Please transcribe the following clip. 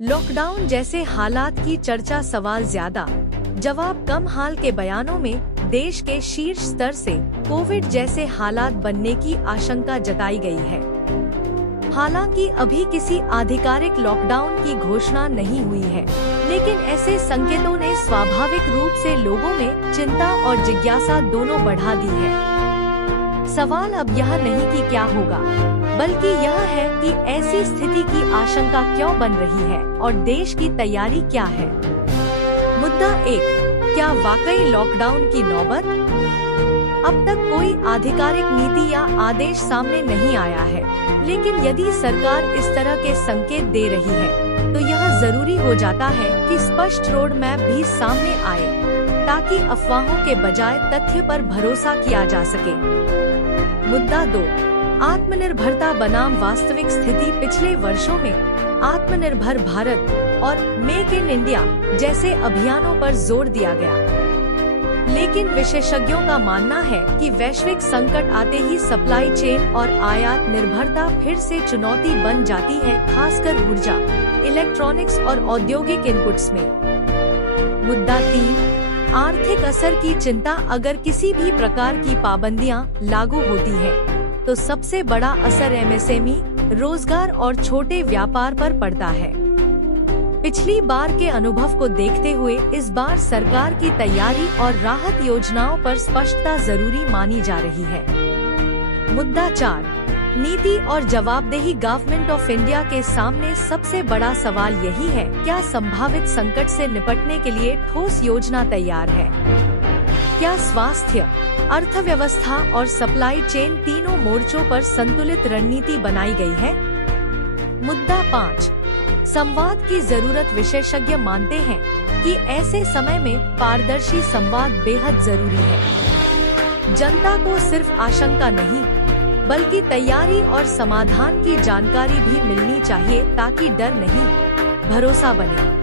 Lockdown जैसे हालात की चर्चा, सवाल ज्यादा, जवाब कम। हाल के बयानों में देश के शीर्ष स्तर से कोविड जैसे हालात बनने की आशंका जताई गई है। हालांकि अभी किसी आधिकारिक लॉकडाउन की घोषणा नहीं हुई है, लेकिन ऐसे संकेतों ने स्वाभाविक रूप से लोगों में चिंता और जिज्ञासा दोनों बढ़ा दी है। सवाल अब यह नहीं कि क्या होगा, बल्कि यह है कि ऐसी स्थिति की आशंका क्यों बन रही है और देश की तैयारी क्या है। मुद्दा 1, क्या वाकई लॉकडाउन की नौबत? अब तक कोई आधिकारिक नीति या आदेश सामने नहीं आया है, लेकिन यदि सरकार इस तरह के संकेत दे रही है, तो यह जरूरी हो जाता है कि स्पष्ट रोड मैप भी सामने आए, ताकि अफवाहों के बजाय तथ्य पर भरोसा किया जा सके। मुद्दा 2, आत्मनिर्भरता बनाम वास्तविक स्थिति। पिछले वर्षों में आत्मनिर्भर भारत और मेक इन इंडिया जैसे अभियानों पर जोर दिया गया, लेकिन विशेषज्ञों का मानना है कि वैश्विक संकट आते ही सप्लाई चेन और आयात निर्भरता फिर से चुनौती बन जाती है, खासकर ऊर्जा, इलेक्ट्रॉनिक्स और औद्योगिक इनपुट्स में। मुद्दा 3, आर्थिक असर की चिंता। अगर किसी भी प्रकार की पाबंदियां लागू होती है, तो सबसे बड़ा असर एमएसएमई, रोजगार और छोटे व्यापार पर पड़ता है। पिछली बार के अनुभव को देखते हुए इस बार सरकार की तैयारी और राहत योजनाओं पर स्पष्टता जरूरी मानी जा रही है। मुद्दा 4, नीति और जवाबदेही। गवर्नमेंट ऑफ इंडिया के सामने सबसे बड़ा सवाल यही है, क्या संभावित संकट से निपटने के लिए ठोस योजना तैयार है? क्या स्वास्थ्य, अर्थव्यवस्था और सप्लाई चेन तीनों मोर्चों पर संतुलित रणनीति बनाई गई है? मुद्दा 5, संवाद की जरूरत। विशेषज्ञ मानते हैं कि ऐसे समय में पारदर्शी संवाद बेहद जरूरी है। जनता को सिर्फ आशंका नहीं, बल्कि तैयारी और समाधान की जानकारी भी मिलनी चाहिए, ताकि डर नहीं, भरोसा बने।